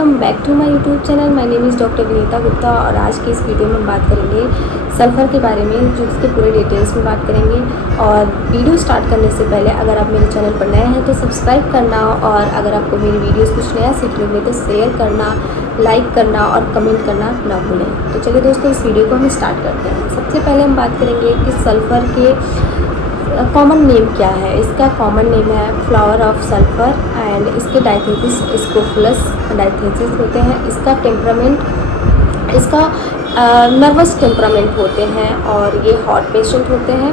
Welcome back to my YouTube channel. My name is doctor Vinita Gupta और आज की इस वीडियो में बात करेंगे सल्फ़र के बारे में, जो इसके पूरे डिटेल्स में बात करेंगे। और वीडियो स्टार्ट करने से पहले अगर आप मेरे चैनल पर नए हैं तो सब्सक्राइब करना, और अगर आपको मेरी वीडियोज़ कुछ नया सीखने को मिले तो शेयर करना, लाइक करना और कमेंट करना ना भूलें। तो चलिए दोस्तों, इस वीडियो को हम स्टार्ट करते हैं। सबसे पहले हम बात करेंगे कि सल्फ़र के कॉमन नेम क्या है। इसका कॉमन नेम है फ्लावर ऑफ सल्फ़र एंड इसके डायथेसिस स्कोफुलस डायथेसिस होते हैं। इसका टेम्परामेंट, इसका नर्वस टेम्परामेंट होते हैं और ये हॉट पेशेंट होते हैं।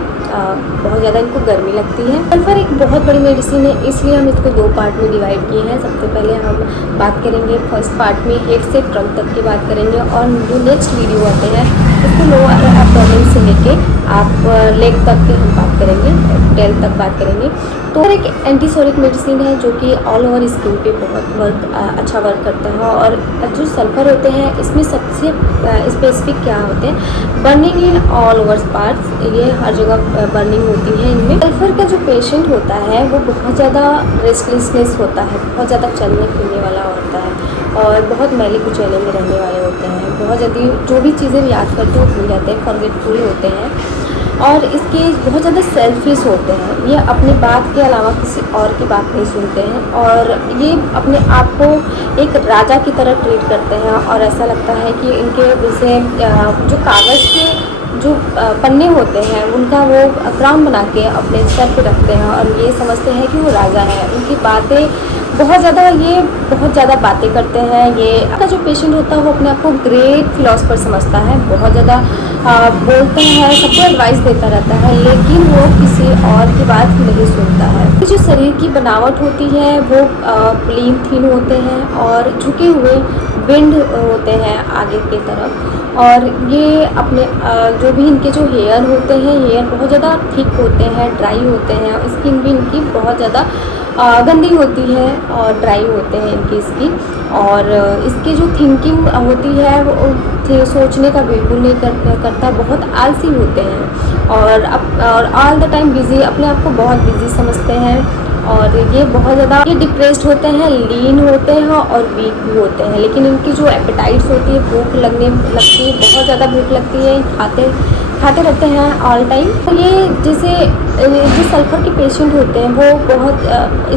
बहुत ज़्यादा इनको गर्मी लगती है। सल्फ़र एक बहुत बड़ी मेडिसिन है, इसलिए हम इसको दो पार्ट में डिवाइड किए हैं। सबसे पहले हम बात करेंगे फर्स्ट पार्ट में हेड से ट्रंक तक की बात करेंगे, और जो नेक्स्ट वीडियो आते हैं उसको लोअर एब्डोमेन से लेके आप लेग तक के हम बात करेंगे, टेल तक बात करेंगे। तो एक एंटीसोरिक मेडिसिन है जो कि ऑल ओवर स्किन पे बहुत अच्छा वर्क करता है। और जो सल्फ़र होते हैं इसमें सबसे स्पेसिफिक क्या होते हैं, burning in all over parts, ये हर जगह बर्निंग होती है इनमें। सल्फ़र का जो पेशेंट होता है वो बहुत ज़्यादा रेस्टलेसनेस होता है, बहुत ज़्यादा चलने फिरने वाला होता है और बहुत मैले कुचैले में रहने वाले होते हैं। बहुत जल्दी जो भी चीज़ें याद करते हैं भूल जाते हैं, फॉरगेटफुल होते हैं। और इसके बहुत ज़्यादा सेल्फिश होते हैं, ये अपनी बात के अलावा किसी और की बात नहीं सुनते हैं, और ये अपने आप को एक राजा की तरह ट्रीट करते हैं। और ऐसा लगता है कि इनके जैसे जो कागज़ के जो पन्ने होते हैं उनका वो क्राउन बना के अपने सर पे रखते हैं और ये समझते हैं कि वो राजा है। उनकी बातें बहुत ज़्यादा बातें करते हैं। ये का जो पेशेंट होता है वो अपने आप को ग्रेट फिलोसफर समझता है, बहुत ज़्यादा बोलते हैं, सबको एडवाइस देता रहता है, लेकिन वो किसी और की बात नहीं सुनता है। जो शरीर की बनावट होती है वो लीन थिन होते हैं और झुके हुए बेंड होते हैं आगे की तरफ। और ये अपने जो भी इनके जो हेयर होते हैं, हेयर बहुत ज़्यादा थिक होते हैं, ड्राई होते हैं। स्किन भी इनकी बहुत ज़्यादा गंदी होती है और ड्राई होते हैं इनकी स्किन। और इसकी जो थिंकिंग होती है वो सोचने का बिल्कुल नहीं करता, बहुत आलसी होते हैं और ऑल द टाइम बिज़ी, अपने आप को बहुत बिज़ी समझते हैं। और ये बहुत ज़्यादा डिप्रेस्ड होते हैं, लीन होते हैं और वीक भी होते हैं। लेकिन इनकी जो एपेटाइट्स होती है, भूख लगती है, बहुत ज़्यादा भूख लगती है, खाते रहते हैं ऑल टाइम। तो ये जैसे जो सल्फ़र के पेशेंट होते हैं वो बहुत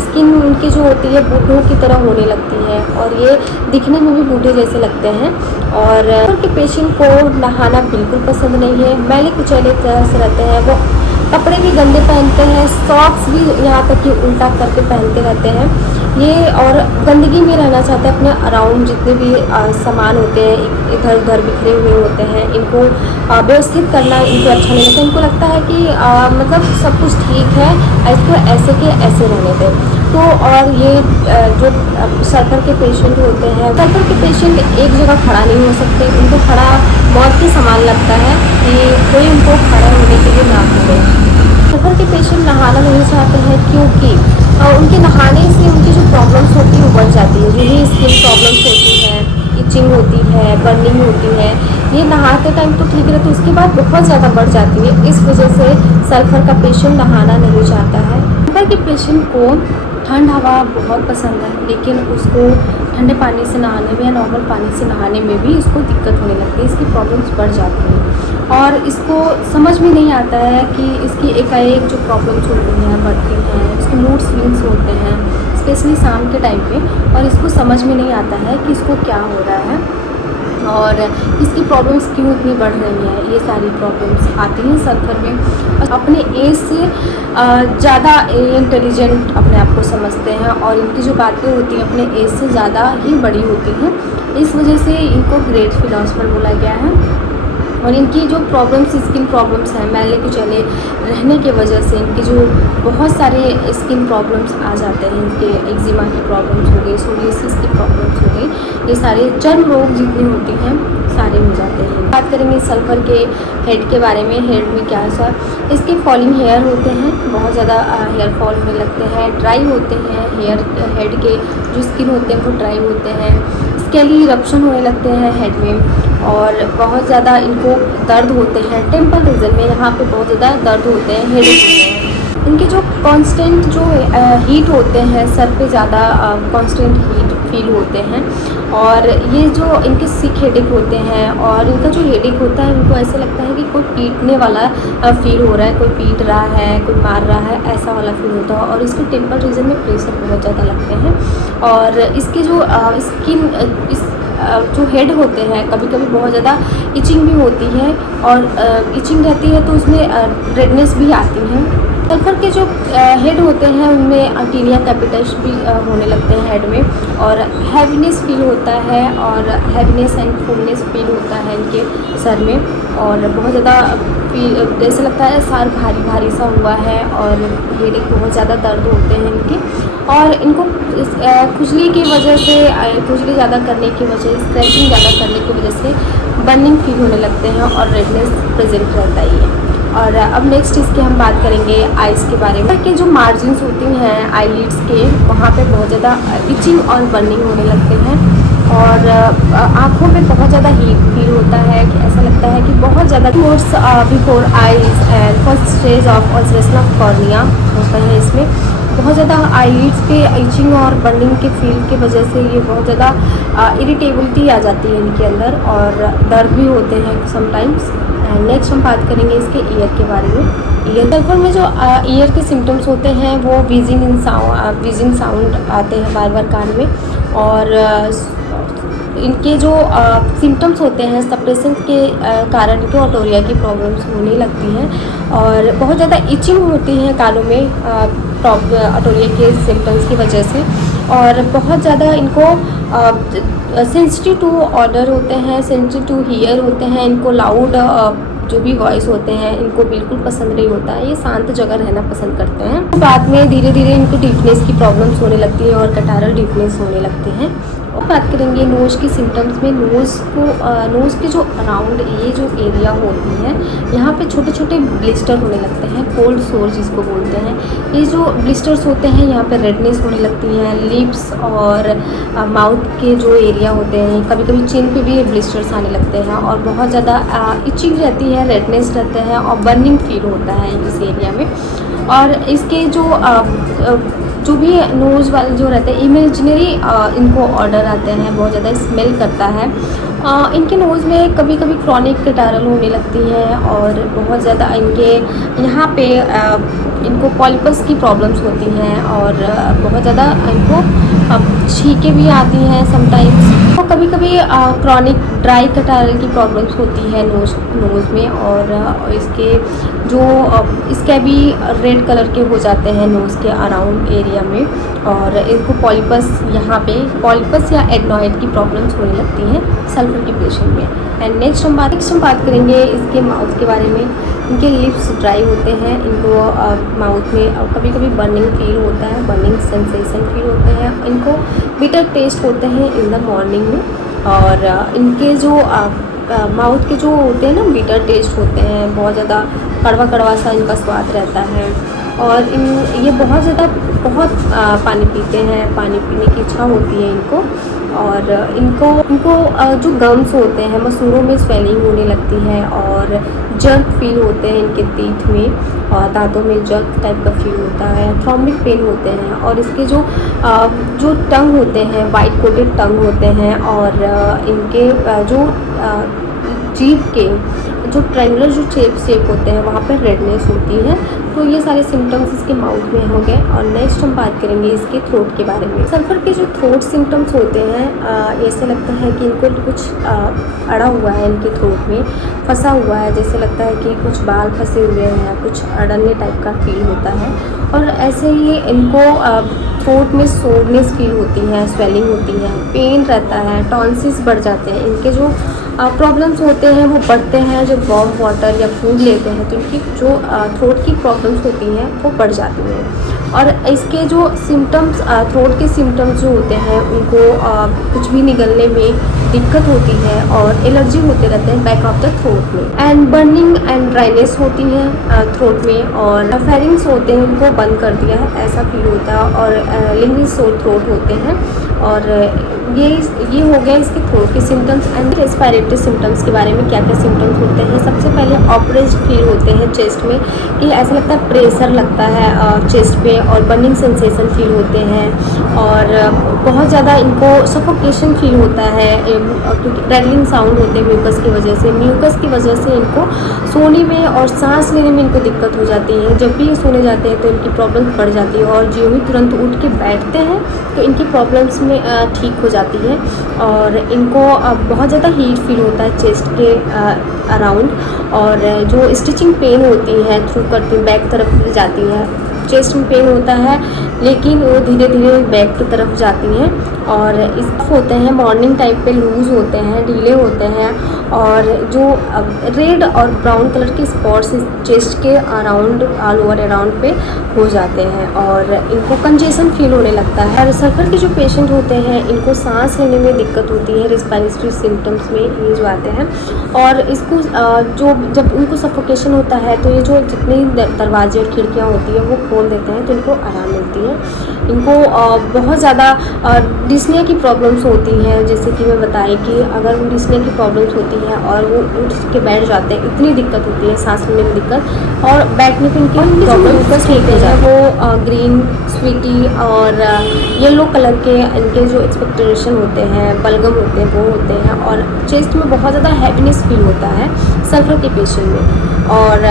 स्किन उनकी जो होती है बूढ़ों की तरह होने लगती है और ये दिखने में भी बूढ़े जैसे लगते हैं। और सल्फ़र के पेशेंट को नहाना बिल्कुल पसंद नहीं है, मैले कुचैले तरह से रहते हैं। वो कपड़े भी गंदे पहनते हैं, सॉक्स भी यहाँ तक कि उल्टा करके पहनते रहते हैं ये, और गंदगी में रहना चाहते हैं। अपने अराउंड जितने भी सामान होते हैं इधर उधर बिखरे हुए होते हैं, इनको व्यवस्थित करना इनको अच्छा नहीं लगता। इनको लगता है कि मतलब सब कुछ ठीक है, इसको ऐसे के ऐसे रहने दें। तो और ये जो सल्फ़र के पेशेंट होते हैं, सल्फ़र के पेशेंट एक जगह खड़ा नहीं हो सकते, उनको खड़ा मौत के समान लगता है कि कोई उनको खड़ा होने के लिए ना बोले। सल्फ़र के पेशेंट नहाना नहीं चाहते हैं क्योंकि उनके नहाने से उनकी जो प्रॉब्लम्स होती है वो बढ़ जाती है। जो भी स्किन प्रॉब्लम्स होती हैं, इचिंग होती है, बर्निंग होती है, ये नहाते टाइम तो ठीक रहती है, उसके बाद बहुत ज़्यादा बढ़ जाती है। इस वजह से सल्फ़र का पेशेंट नहाना नहीं चाहता है। सल्फ़र के पेशेंट को ठंड हवा बहुत पसंद है, लेकिन उसको ठंडे पानी से नहाने में या नॉर्मल पानी से नहाने में भी उसको दिक्कत होने लगती है, इसकी प्रॉब्लम्स बढ़ जाती हैं। और इसको समझ में नहीं आता है कि इसकी एकाएक जो प्रॉब्लम्स होती हैं बढ़ती हैं, इसके मूड स्विंग्स होते हैं स्पेशली शाम के टाइम पे, और इसको समझ में नहीं आता है कि इसको क्या हो रहा है और इसकी प्रॉब्लम्स क्यों इतनी बढ़ रही हैं। ये सारी प्रॉब्लम्स आती हैं सल्फ़र में। अपने एज से ज़्यादा इंटेलिजेंट अपने आप को समझते हैं और इनकी जो बातें होती हैं अपने एज से ज़्यादा ही बड़ी होती हैं। इस वजह से इनको ग्रेट फिलोसफर बोला गया है। और इनकी जो प्रॉब्लम्स, स्किन प्रॉब्लम्स हैं, मैले कुचैले रहने की वजह से इनकी जो बहुत सारे स्किन प्रॉब्लम्स आ जाते हैं। इनके एक्जिमा की प्रॉब्लम्स हो गई, सोरियासिस की प्रॉब्लम्स हो गई, ये सारे चर्म रोग जितने होते हैं सारे हो जाते हैं। बात करेंगे सल्फ़र के हेड के बारे में। हेड में क्या है, इसके फॉलिंग हेयर होते हैं, बहुत ज़्यादा हेयर फॉल होने लगते हैं, ड्राई होते हैं हेयर, हेड के जो स्किन होते हैं वो ड्राई होते हैं, स्केली इरप्शन होने लगते हैं हेड में, और बहुत ज़्यादा इनको दर्द होते हैं टेम्पल रीजन में, यहाँ पे बहुत ज़्यादा दर्द होते हैं, हेडेक होते हैं। इनके जो कांस्टेंट जो हीट होते हैं सर पे, ज़्यादा कांस्टेंट हीट फील होते हैं। और ये जो इनके सिक हेडेक होते हैं और इनका जो हेडेक होता है, उनको ऐसे लगता है कि कोई पीटने वाला फील हो रहा है, कोई पीट रहा है, कोई मार रहा है, ऐसा वाला फील होता है। और इसके टेम्पल रीजन में प्रेशर बहुत ज़्यादा लगते हैं। और इसके जो स्किन जो हेड होते हैं, कभी कभी बहुत ज़्यादा इचिंग भी होती है, और इचिंग रहती है तो उसमें रेडनेस भी आती है। सल्फर के जो हेड होते हैं उनमें टीनिया कैपिटस भी होने लगते हैं हेड में, और हैवीनेस फील होता है, और हैवीनेस एंड फुलनेस फील होता है इनके सर में। और बहुत ज़्यादा जैसे लगता है सर भारी भारी सा हुआ है, और हेडेक बहुत ज़्यादा दर्द होते हैं इनके। और इनको खुजली की वजह से, खुजली ज़्यादा करने की वजह, स्क्रैचिंग ज़्यादा करने की वजह से बर्निंग फील होने लगते हैं, और रेडनेस प्रेजेंट रहता ही है। और अब नेक्स्ट इसके हम बात करेंगे आइज़ के बारे में। कि जो मार्जिन्स होती हैं आईलिड्स के, वहाँ पे बहुत ज़्यादा इचिंग और बर्निंग होने लगते हैं, और आँखों पे बहुत ज़्यादा हीट फील होता है, कि ऐसा लगता है कि बहुत ज़्यादा course before eyes and first stage of ulceration of cornea होता है। इसमें बहुत ज़्यादा आईलिड्स पे इचिंग और बर्निंग के फील की वजह से ये बहुत ज़्यादा इरिटेबिलिटी आ जाती है इनके अंदर, और दर्द भी होते हैं समटाइम्स। नेक्स्ट हम बात करेंगे इसके ईयर के बारे में। ईयर सल्फर में जो ईयर के सिम्टम्स होते हैं वो वीजिंग साउंड आते हैं बार बार कान में, और इनके जो सिम्टम्स होते हैं सप्रेशन के कारण इनको ऑटोरिया की प्रॉब्लम्स होने लगती हैं, और बहुत ज़्यादा इचिंग होती है कानों में ऑटोरिया के सिम्टम्स की वजह से। और बहुत ज़्यादा इनको सेंसिटिव टू ऑडर होते हैं, सेंसिटिव टू हियर होते हैं। इनको लाउड जो भी वॉइस होते हैं इनको बिल्कुल पसंद नहीं होता है, ये शांत जगह रहना पसंद करते हैं। बाद में धीरे धीरे इनको डीफनेस की प्रॉब्लम्स होने लगती है, और कटारल डीफनेस होने लगते हैं। और बात करेंगे नोज़ की सिम्टम्स में। नोज़ के जो अराउंड ये जो एरिया होती है, यहाँ पे छोटे छोटे ब्लिस्टर होने लगते हैं, कोल्ड सोर जिसको बोलते हैं। ये जो ब्लिस्टर्स होते हैं यहाँ पे रेडनेस होने लगती हैं। लिप्स और माउथ के जो एरिया होते हैं, कभी कभी चिन पे भी ब्लिस्टर्स आने लगते हैं, और बहुत ज़्यादा इचिंग रहती है, रेडनेस रहते हैं, और बर्निंग फील होता है इस एरिया में। और इसके जो भी नोज़ वाले जो रहते हैं इमेजिनरी इनको ऑर्डर आते हैं, बहुत ज़्यादा स्मेल करता है। इनके नोज़ में कभी कभी क्रॉनिक कटारल होने लगती है, और बहुत ज़्यादा इनके यहाँ पे इनको पॉलिपस की प्रॉब्लम्स होती हैं, और बहुत ज़्यादा इनको छींकें भी आती हैं समटाइम्स। तो कभी कभी क्रॉनिक ड्राई कटारल की प्रॉब्लम्स होती है नोज़ में, और इसके जो इसके भी रेड कलर के हो जाते हैं नोज़ के अराउंड एरिया में, और इनको पॉलिपस यहाँ पे पॉलिपस या एडनॉइड की प्रॉब्लम्स होने लगती हैं सल्फर के पेशेंट में। एंड नेक्स्ट हम बात करेंगे इसके माउथ के बारे में। इनके लिप्स ड्राई होते हैं, इनको माउथ में कभी कभी बर्निंग फील होता है, बर्निंग सेंसेशन फील होते हैं। इनको बिटर टेस्ट होते हैं इन द मॉर्निंग में, और इनके जो माउथ के जो होते हैं ना बिटर टेस्ट होते हैं, बहुत ज़्यादा कड़वा कड़वा सा इनका स्वाद रहता है। और ये बहुत पानी पीते हैं, पानी पीने की इच्छा होती है इनको। और इनको जो गम्स होते हैं मसूड़ों में स्वेलिंग होने लगती है, और जर्क फील होते हैं इनके टीथ में, और दांतों में जर्क टाइप का फील होता है, थ्रोम्बिक पेन होते हैं। और इसके जो टंग होते हैं वाइट कोटेड टंग होते हैं, और इनके जो जीभ के जो ट्रायंगुलर जो शेप होते हैं वहाँ पर रेडनेस होती है। तो ये सारे सिम्टम्स इसके माउथ में हो गए। और नेक्स्ट हम बात करेंगे इसके थ्रोट के बारे में। सल्फर के जो थ्रोट सिम्टम्स होते हैं, ऐसे लगता है कि इनको कुछ अड़ा हुआ है, इनके थ्रोट में फंसा हुआ है, जैसे लगता है कि कुछ बाल फंसे हुए हैं, कुछ अड़ने टाइप का फील होता है। और ऐसे ही इनको थ्रोट में सोरनेस फील होती है, स्वेलिंग होती है, पेन रहता है, टॉन्सिल्स बढ़ जाते हैं। इनके जो प्रॉब्लम्स होते हैं वो बढ़ते हैं जब वार्म वाटर या फूड लेते हैं, तो इनकी जो थ्रोट की प्रॉब्लम्स होती हैं वो बढ़ जाती हैं। और इसके जो सिम्टम्स थ्रोट के सिम्टम्स जो होते हैं उनको कुछ भी निगलने में दिक्कत होती है, और एलर्जी होते रहते हैं बैक ऑफ द थ्रोट में। एंड बर्निंग एंड ड्राइनेस होती है थ्रोट में, और फेरिंग्स होते हैं उनको बंद कर दिया है ऐसा फील होता है, और लिंगिंग सोर थ्रोट होते हैं। और ये हो गया इसके थ्रोट के सिम्टम्स एंड रेस्पिरेटरी सिम्टम्स के बारे में। क्या क्या सिम्टम्स होते हैं? सबसे पहले ऑपरेस्ट फील होते हैं चेस्ट में, कि ऐसा लगता है प्रेशर लगता है चेस्ट पे, और बर्निंग सेंसेशन फील होते हैं, और बहुत ज़्यादा इनको सफोकेशन फील होता है, क्योंकि रैटलिंग साउंड होते हैं म्यूकस की वजह से। म्यूकस की वजह से इनको सोने में और सांस लेने में इनको दिक्कत हो जाती है। जब भी ये सोने जाते हैं तो इनकी प्रॉब्लम बढ़ जाती है, और जो ही तुरंत उठ के बैठते हैं तो इनकी प्रॉब्लम्स में ठीक हो जाती है। और इनको बहुत ज़्यादा हीट फील होता है चेस्ट के अराउंड, और जो स्टिचिंग पेन होती है थ्रू करती बैक तरफ जाती है। चेस्ट में पेन होता है लेकिन वो धीरे धीरे बैक की तरफ जाती हैं, और इस होते हैं मॉर्निंग टाइम पे लूज़ होते हैं, ढीले होते हैं, और जो रेड और ब्राउन कलर के स्पॉट्स चेस्ट के अराउंड ऑल ओवर अराउंड पे हो जाते हैं, और इनको कंजेशन फील होने लगता है। और सल्फर के जो पेशेंट होते हैं इनको सांस लेने में दिक्कत होती है, रेस्पिरेटरी सिम्टम्स में ये जो आते हैं। और इसको जो जब उनको सफोकेशन होता है तो ये जो जितनी दरवाजे और खिड़कियाँ होती है वो खोल देते हैं तो इनको आराम मिलती है। इनको बहुत ज़्यादा डिस्निया की प्रॉब्लम्स होती हैं, जैसे कि मैं बताई कि अगर वो डिस्निया की प्रॉब्लम्स होती है और वो उठ के बैठ जाते हैं, इतनी दिक्कत होती है सांस लेने में दिक्कत, और बैठने पे इनकी प्रॉब्लम्स ठीक हो जाती है। वो ग्रीन स्वीटी और येलो कलर के इनके जो एक्सपेक्टोरेशन होते हैं, बलगम होते हैं, वो होते हैं, और चेस्ट में बहुत ज़्यादा हैवीनेस फील होता है सल्फर के पेशेंट में। और